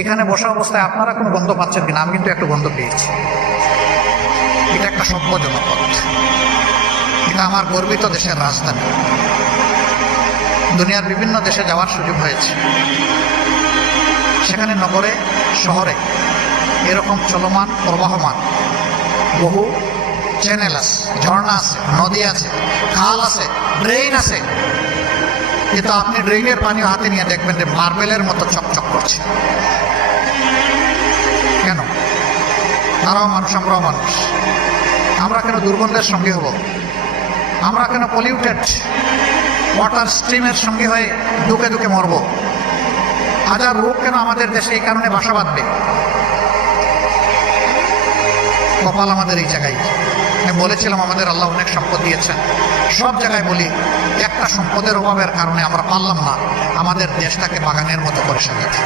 এখানে বসা অবস্থায় আপনারা কোনো গন্ধ পাচ্ছেন কিনা? আমি কিন্তু একটু গন্ধ পেয়েছি। এটা একটা সভ্য জনপদ, এটা আমার গর্বিত দেশের রাজধানী। দুনিয়ার বিভিন্ন দেশে যাওয়ার সুযোগ হয়েছে, সেখানে নগরে শহরে এরকম চলমান প্রবাহমান বহু চ্যানেল আছে, ঝর্ণা আছে, নদী আছে, খাল আছে, ড্রেন আছে, কিন্তু আপনি ড্রেনের পানি হাতে নিয়ে দেখবেন যে মার্বেলের মতো চকচক করছে। কেন? তারাও মানুষ, আমরাও মানুষ। আমরা কেন দুর্গন্ধের সঙ্গে হব? আমরা কেন পলিউটেড ওয়াটার স্ট্রিমের সঙ্গে হয়ে দুকে দুকে মরব? হাজার রোগ কেন আমাদের দেশে এই কারণে বাসা বাঁধবে? কপাল আমাদের এই জায়গায়। আমি বলেছিলাম আমাদের আল্লাহ অনেক সম্পদ দিয়েছেন, সব জায়গায় বলি একটা সম্পদের অভাবের কারণে আমরা পারলাম না আমাদের দেশটাকে বাগানের মতো করে সাজাতে।